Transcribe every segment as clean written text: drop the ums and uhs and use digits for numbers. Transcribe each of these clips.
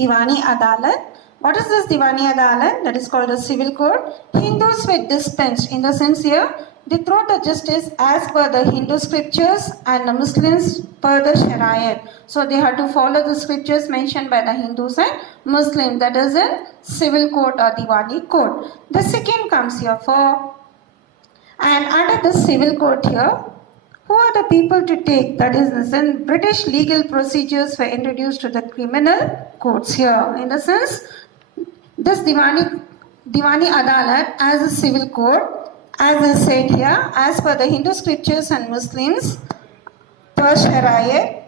Diwani Adalat. What is this Diwani Adalat? That is called a civil court. Hindus were dispensed in the sense here they throw the justice as per the Hindu scriptures and the Muslims per the Shariat. So they had to follow the scriptures mentioned by the Hindus and Muslims. That is in civil court or Diwani court. The second comes here for, and under the civil court here, who are the people to take? That is, in British legal procedures were introduced to the criminal courts here. In the sense, this Diwani Adalat as a civil court, as I said here, as per the Hindu scriptures and Muslims, per Shariat,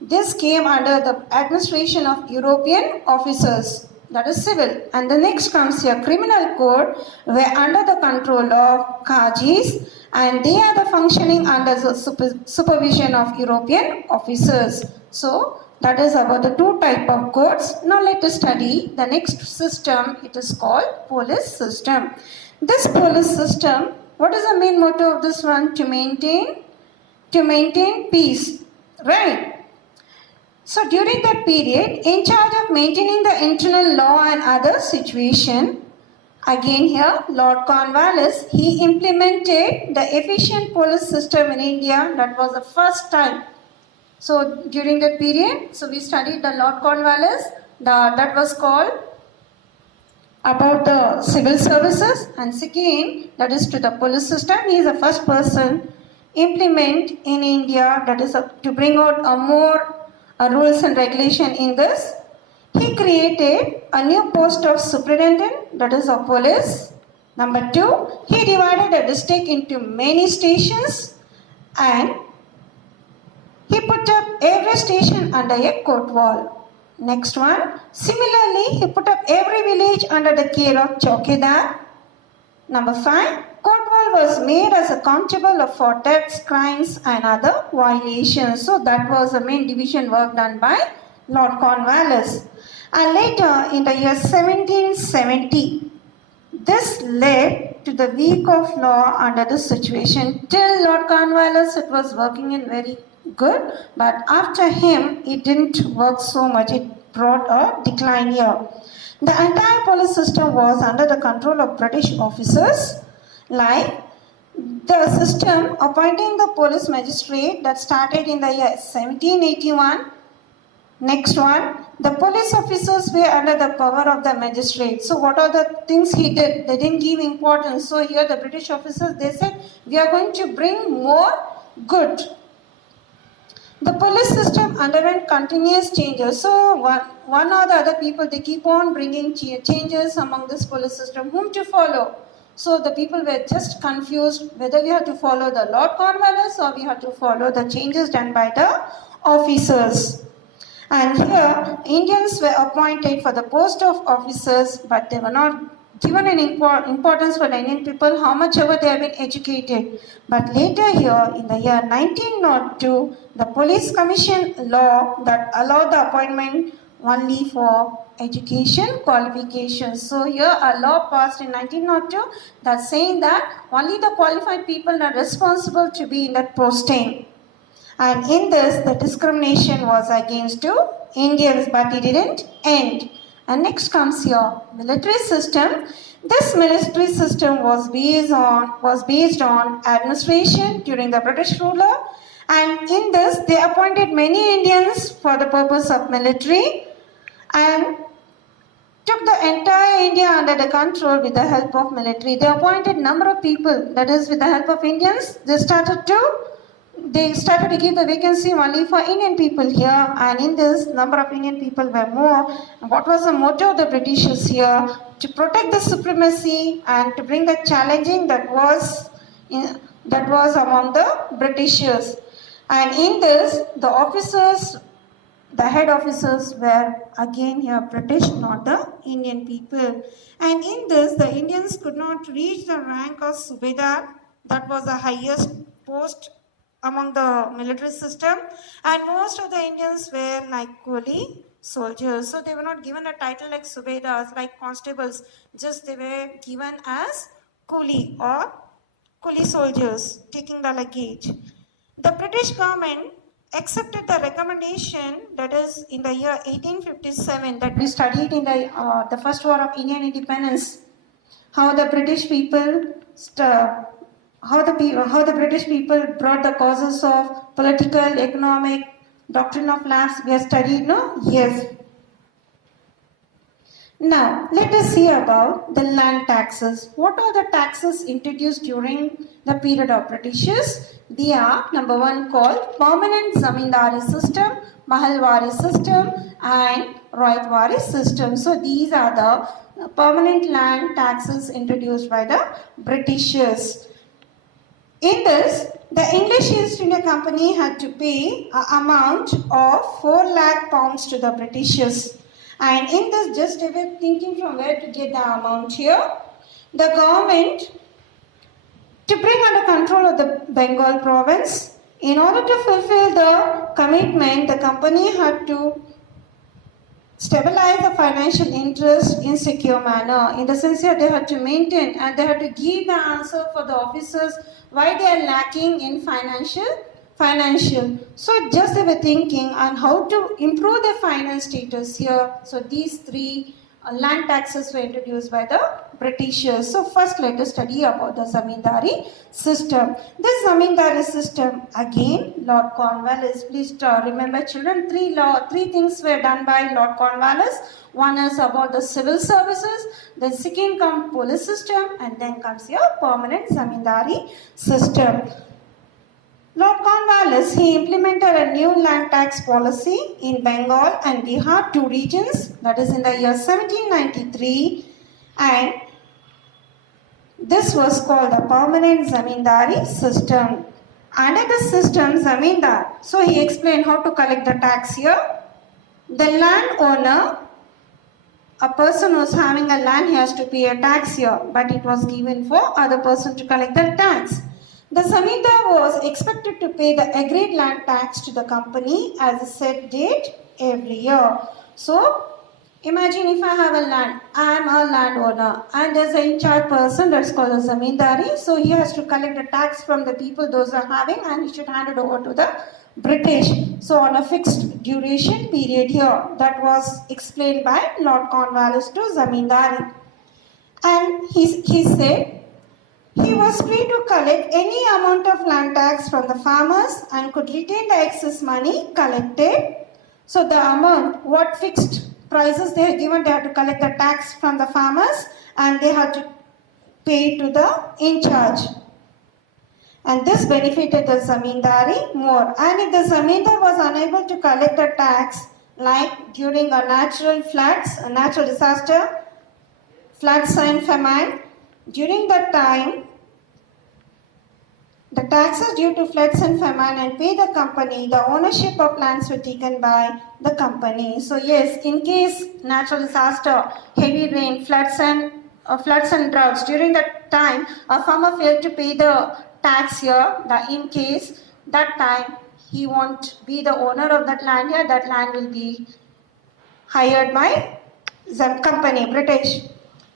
this came under the administration of European officers, that is civil. And the next comes here, criminal court, were under the control of Qazis, and they are the functioning under the supervision of European officers. So, that is about the two type of courts. Now let us study the next system. It is called police system. This police system, what is the main motto of this one? To maintain peace, right? So during that period, in charge of maintaining the internal law and other situation, again here, Lord Cornwallis, he implemented the efficient police system in India. That was the first time. So during that period, so we studied the Lord Cornwallis, that was called about the civil services, and second, that is to the police system. He is the first person implement in India, that is to bring out a more rules and regulation in this. He created a new post of superintendent, that is of police. Number 2, he divided the district into many stations and he put up every station under a court wall. Next one, similarly, he put up every village under the care of Chowkidar. Number 5, court wall was made as accountable for thefts, crimes and other violations. So that was the main division work done by Lord Cornwallis. And later in the year 1770, this led to the weak of law under this situation. Till Lord Cornwallis, it was working in very good, but after him, it didn't work so much. It brought a decline here. The entire police system was under the control of British officers, like the system appointing the police magistrate that started in the year 1781. Next one, the police officers were under the power of the magistrate. So what are the things he did? They didn't give importance. So here the British officers, they said, we are going to bring more good. The police system underwent continuous changes. So one or the other people, they keep on bringing changes among this police system. Whom to follow? So the people were just confused whether we have to follow the Lord Cornwallis or we have to follow the changes done by the officers. And here, Indians were appointed for the post of officers, but they were not given an importance for the Indian people, how much ever they have been educated. But later here, in the year 1902, the Police Commission law that allowed the appointment only for education qualifications. So here a law passed in 1902 that's saying that only the qualified people are responsible to be in that posting. And in this, the discrimination was against to Indians, but it didn't end. And next comes your military system. This military system was based on administration during the British ruler. And in this, they appointed many Indians for the purpose of military and took the entire India under the control with the help of military. They appointed number of people, that is with the help of Indians. They started to give the vacancy only for Indian people here, and in this number of Indian people were more. And what was the motto of the Britishers here? To protect the supremacy and to bring the challenging that was among the Britishers. And in this, the officers, the head officers were again here British, not the Indian people. And in this, the Indians could not reach the rank of Subedar. That was the highest post among the military system, and most of the Indians were like coolie soldiers. So they were not given a title like Subedars, like constables, just they were given as coolie or coolie soldiers taking the luggage. The British government accepted the recommendation, that is in the year 1857, that we studied in the first war of Indian independence, how the British people how the British people brought the causes of political, economic, doctrine of lapse. We have studied, no? Yes. Now, let us see about the land taxes. What are the taxes introduced during the period of Britishers? They are, number one, called permanent zamindari system, mahalwari system, and royatwari system. So, these are the permanent land taxes introduced by the Britishers. In this, the English East India Company had to pay an amount of 4 lakh pounds to the Britishers. And in this, just they were thinking from where to get the amount here. The government, to bring under control of the Bengal province, in order to fulfill the commitment, the company had to stabilize the financial interest in secure manner. In the sense that they had to maintain and they had to give the answer for the officers why they are lacking in financial. So just they were thinking on how to improve their finance status here. So these three land taxes were introduced by the Britishers. So first let us study about the zamindari system. This zamindari system, again Lord Cornwallis. Please remember children, three things were done by Lord Cornwallis. One is about the civil services, then second comes police system, and then comes your permanent zamindari system. Lord Cornwallis, he implemented a new land tax policy in Bengal and Bihar, two regions, that is in the year 1793, and this was called the permanent zamindari system. Under the system, zamindar, so he explained how to collect the tax here. The landowner, a person who is having a land, he has to pay a tax here, but it was given for other person to collect the tax. The zamindar was expected to pay the agreed land tax to the company as a set date every year. So, imagine if I have a land, I am a landowner and there is an in-charge person, that's called a zamindari. So, he has to collect the tax from the people those are having and he should hand it over to the British. So, on a fixed duration period here, that was explained by Lord Cornwallis to zamindari. And he said, he was free to collect any amount of land tax from the farmers and could retain the excess money collected. So the amount, what fixed prices they had given, they had to collect the tax from the farmers and they had to pay to the in-charge. And this benefited the zamindari more. And if the zamindar was unable to collect the tax, like during a natural floods, a natural disaster, floods and famine, during that time, the taxes due to floods and famine and pay the company, the ownership of lands were taken by the company. So yes, in case natural disaster, heavy rain, floods and droughts, during that time, a farmer failed to pay the tax here, in case that time he won't be the owner of that land here, that land will be hired by the company, British.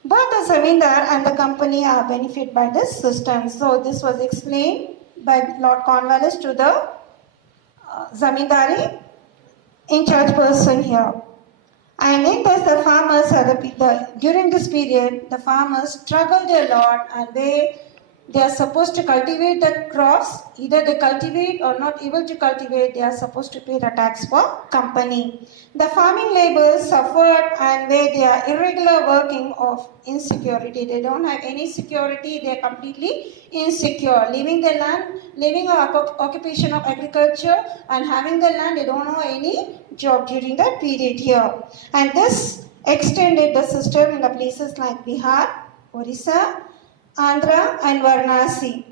Both the zamindar and the company are benefited by this system. So this was explained by Lord Cornwallis to the zamindari in-charge person here. And in this, the farmers during this period, the farmers struggled a lot and they are supposed to cultivate the crops. Either they cultivate or not able to cultivate, they are supposed to pay the tax for company. The farming laborers suffered and where they are irregular working of insecurity. They don't have any security, they are completely insecure. Leaving their land, leaving an occupation of agriculture and having the land, they don't have any job during that period here. And this extended the system in the places like Bihar, Orissa, Andhra and Varanasi.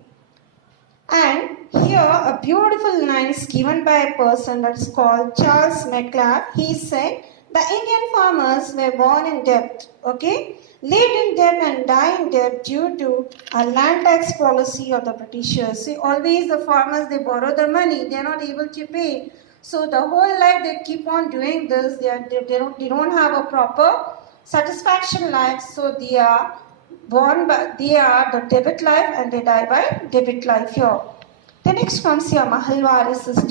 And here a beautiful line is given by a person that's called Charles Metcalfe. He said, the Indian farmers were born in debt, okay, lived in debt and died in debt due to a land tax policy of the Britishers. See, always the farmers, they borrow the money, they are not able to pay. So the whole life they keep on doing this, they don't have a proper satisfaction life, so they are the debit life and they die by debit life here. The next comes your Mahalwari system.